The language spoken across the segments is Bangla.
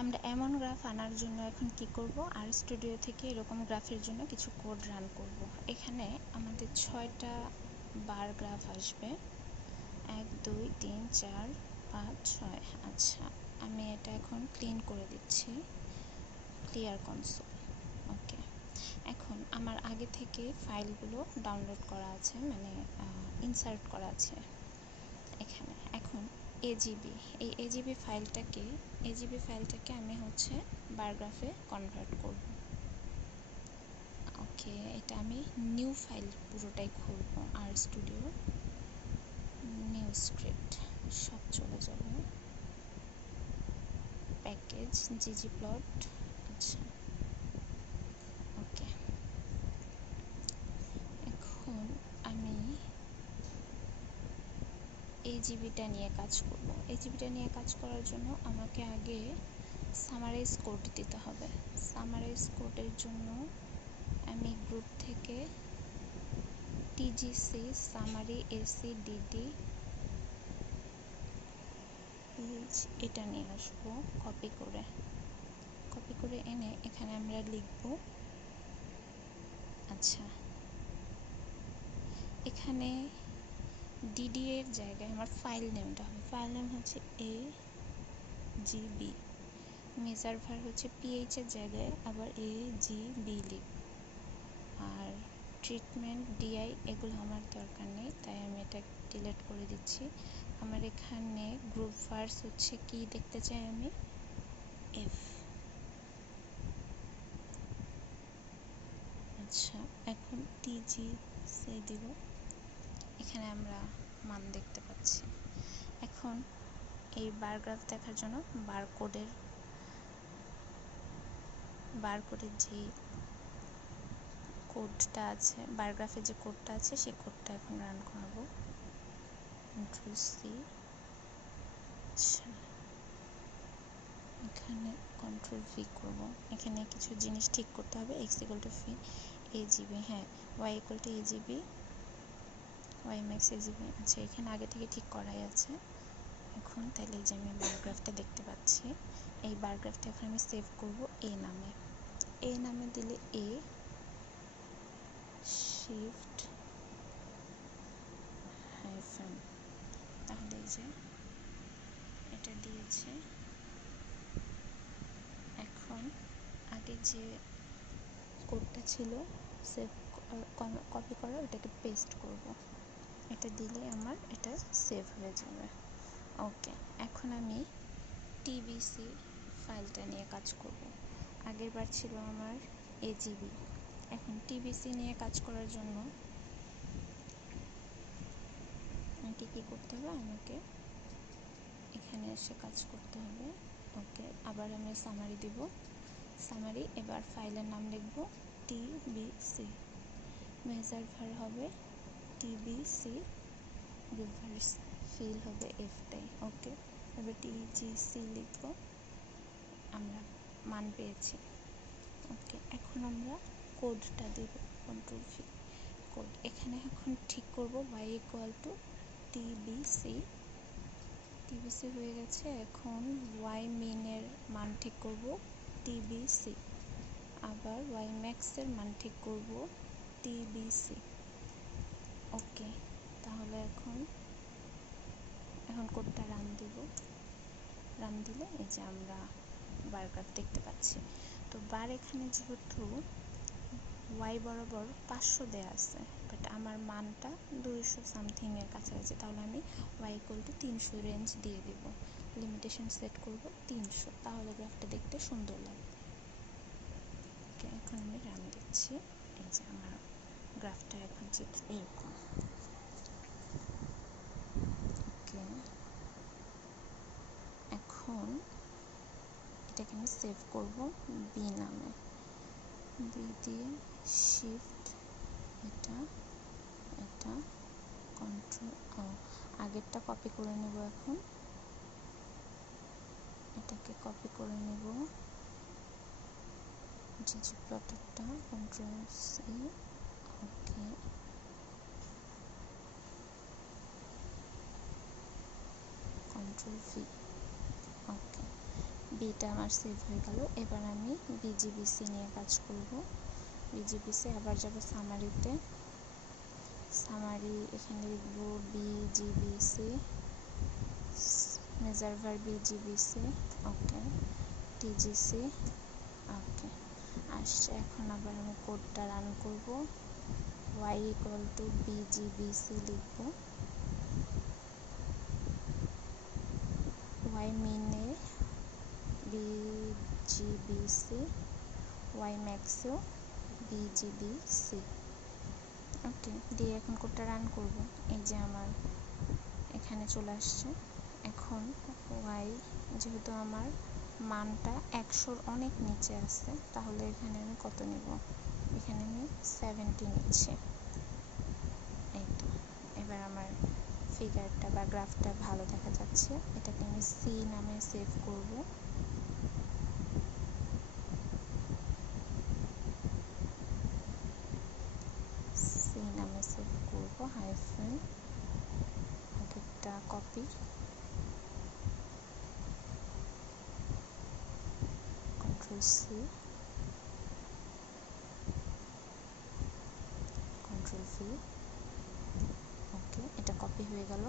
আমরা এমন গ্রাফ আনার জন্য এখন কি করব, আর স্টুডিও থেকে এরকম গ্রাফের জন্য কিছু কোড রান করব। এখানে আমাদের 6টা বার গ্রাফ আসবে, 1 2 3 4 5 6। আচ্ছা, আমি এটা এখন ক্লিন করে দিচ্ছি, ক্লিয়ার কনসোল। ওকে, এখন আমার আগে থেকে ফাইলগুলো ডাউনলোড করা আছে, মানে ইনসার্ট করা আছে এখানে। এখন এজিবি, এই এজিবি ফাইলটাকে আমি হচ্ছে বার গ্রাফে কনভার্ট করব। ওকে, এটা আমি নিউ ফাইল পুরোটাই খুলব, আর স্টুডিও নিউ স্ক্রিপ্ট সব চলে যাব, প্যাকেজ ggplot। আচ্ছা, ওকে, এখন আমি এজিবিটা নিয়ে কাজ করব। এজিবিটা নিয়ে কাজ করার জন্য আমাকে আগে সামারাইজ কোড দিতে হবে। সামারাইজ কোডের জন্য আমি গ্রুপ থেকে টিজিসি সামারি এসিডিডি এটা নিয়ে আসবো, কপি করে এনে এখানে আমরা লিখব। আচ্ছা, এখানে ডিডি এর জায়গায় আমার ফাইল নেমটা হবে, ফাইল নেম হচ্ছে এজিবি, মেজারভার হচ্ছে পিএইচ এর জায়গায় আবার এজিবি লিখব, আর ট্রিটমেন্ট ডিআই এগুলো আমার দরকার নেই, তাই আমি এটা ডিলিট করে দিচ্ছি। আমার এখানে গ্রুপ ভার্স হচ্ছে কি দেখতে চাই আমি, এফ। আচ্ছা, এখন টিজিসি দিব, এখানে আমরা মান দেখতে পাচ্ছি। এখন এই বার গ্রাফ দেখার জন্য বারকোডের যে কোডটা আছে, বার গ্রাফের যে কোডটা আছে সেই কোডটা এখন রান করাবো, কন্ট্রোল সি। আচ্ছা, এখানে কন্ট্রোল ভি করব। এখানে কিছু জিনিস ঠিক করতে হবে, x equal to phi AGB, হ্যাঁ, y equal to AGB, y max AGB. আচ্ছা, এখানে আগে থেকে ঠিক করাই আছে। এখন তাহলে এই যে আমি বার গ্রাফটা দেখতে পাচ্ছি, এই বার গ্রাফটা এখন আমি সেভ করব এ নামে দিলে এ শিফট হাইফেন, তাহলে এই যে এটা দিয়েছে। এখন আগে যে কোডটা ছিল সেভ কপি করা, ওটাকে পেস্ট করব, এটা দিলে আমার এটা সেভ হয়ে যাবে। ওকে, এখন আমি টিবিসি ফাইলটা নিয়ে কাজ করব। আগের বার ছিল আমার এজিবি, এখন টিবিসি নিয়ে কাজ করার জন্য আমাকে কী করতে হবে, আমাকে এখানে এসে কাজ করতে হবে। ওকে, আবার আমি সামারি দিব, সামারি, এবার ফাইলের নাম লিখব টিবিসি, মেজারভার হবে টিবিসি, গ্রুপভার্স ফিল হবে এফটাই। ওকে, এবার টিজিসি লিখব, আমরা মান পেয়েছি। ওকে, এখন আমরা কোডটা দেব, কন্ট্রোল ভি কোড। এখানে এখন ঠিক করব y ইকুয়াল টু টিবিসি হয়ে গেছে। এখন ওয়াই মিনের মান ঠিক করব টিবিসি, আবার ওয়াই ম্যাক্সের মান ঠিক করব টিবিসি। ওকে, তাহলে এখন কোডটা রান দিলে এই যে আমরা বার গ্রাফ দেখতে পাচ্ছি। তো বার এখানে যেহেতু ওয়াই বরাবর 500 দেয়া আছে, বাট আমার মানটা 200 সামথিং এর কাছাকাছি, তাহলে আমি ওয়াই ইকুয়াল টু 300 রেঞ্জ দিয়ে দিব, লিমিটেশন সেট করব 300, তাহলে গ্রাফটা দেখতে সুন্দর লাগবে। ওকে, এখন আমি রান দিচ্ছি, এই যে আমার গ্রাফটা এখন চিত্র এরকম। ওকে, এখন এটাকে আমি সেভ করব বি নামে, বি দিয়ে শিফট এটা কন্ট্রোল, আগেরটা কপি করে নেব, এখন এটাকে কপি করে নেব, ggplotterটা কন্ট্রোল সি। ওকে, কন্ট্রোল ভি। ওকে, বিটা আমার সেভ হয়ে গেল। এবার আমি বিজিবিসি নিয়ে কাজ করব। বিজিবিসি আবার যাব সামারিতে, সামারি এখানে লিখব বিজিবিসি, মেজার ভার্ব বিজিবিসি, ওকে, টিজিসি, ওকে আসছে। এখন আবার আমি কোডটা রান করব। y ইকুয়াল টু বিজিবিসি লিখব, y মিনে বিজিবিসি, y ম্যাক্সেও বিজিবিসি, ওকে দিয়ে এখন কোডটা রান করব। এই যে আমার এখানে চলে আসছে। এখন y যেহেতু আমার মানটা 100-র অনেক নিচে আছে, তাহলে এখানে আমি কত নেব? এখানে আমি 70 নিচ্ছি। এই তো এবার আমার ফিগারটা বা গ্রাফটা ভালো দেখা যাচ্ছে। এটাকে আমি সি নামে সেভ করব। সি নামে সেভ করব, হাইফেন, একটা copy, control C, control V, okay এটা কপি হয়ে গেল।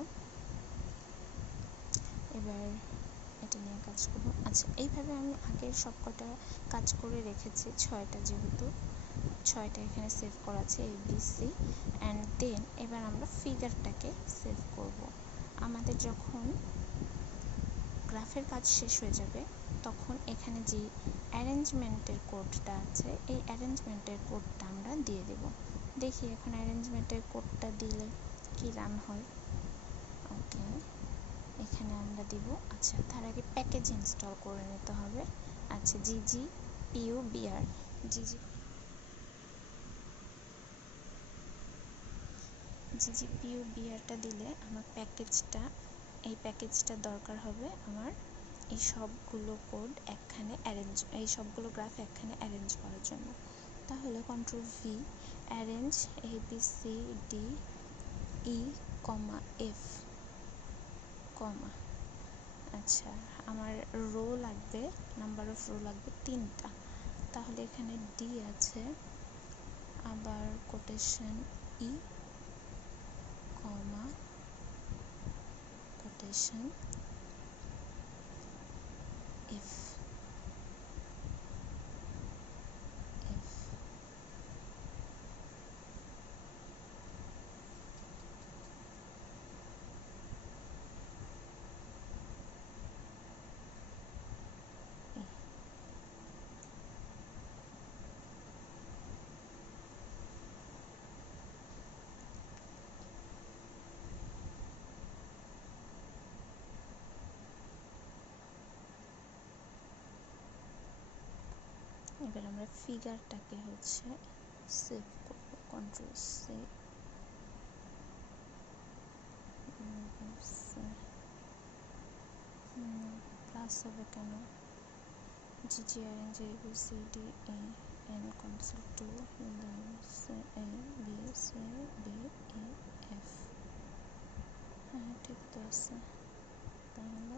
এবার এটা নিয়ে কাজ করব। আচ্ছা এইভাবে আমি আগের সবকটা কাজ করে রেখেছি, 6টা, যেহেতু 6টা এখানে সেভ করা আছে ABC, অ্যান্ড দেন এবার আমরা ফিগারটাকে সেভ করব। আমাদের যখন গ্রাফের কাজ শেষ হয়ে যাবে তখন এখানে যে অ্যারেঞ্জমেন্টের কোডটা আছে, এই অ্যারেঞ্জমেন্টের কোডটা আমরা দিয়ে দেব। দেখি এখন অ্যারেঞ্জমেন্টের কোডটা দিলে কি রান হয়। ওকে এখানে আমরা দিব। আচ্ছা তার আগে প্যাকেজ ইনস্টল করে নিতে হবে। আচ্ছা GGPUBR, GGPUBRটা দিলে আমার এই প্যাকেজটা দরকার হবে আমার এই সবগুলো কোড একখানে এই সবগুলো গ্রাফ একখানে অ্যারেঞ্জ করার জন্য। তাহলে control V, arrange ABCDE, F, কমা, আচ্ছা আমার রো লাগবে, নাম্বার অফ রো লাগবে 3টা। তাহলে এখানে ডি আছে, আবার কোটেশন ই, কমা, কোটেশন এফ, এবার আমরা ফিগারটাকে হচ্ছে সেভ করব। কন্ট্রোল সি, প্লাস হবে কেন, GGRNG ABCDE N console 2 ABCDEF, হ্যাঁ ঠিক তো আছে। তাহলে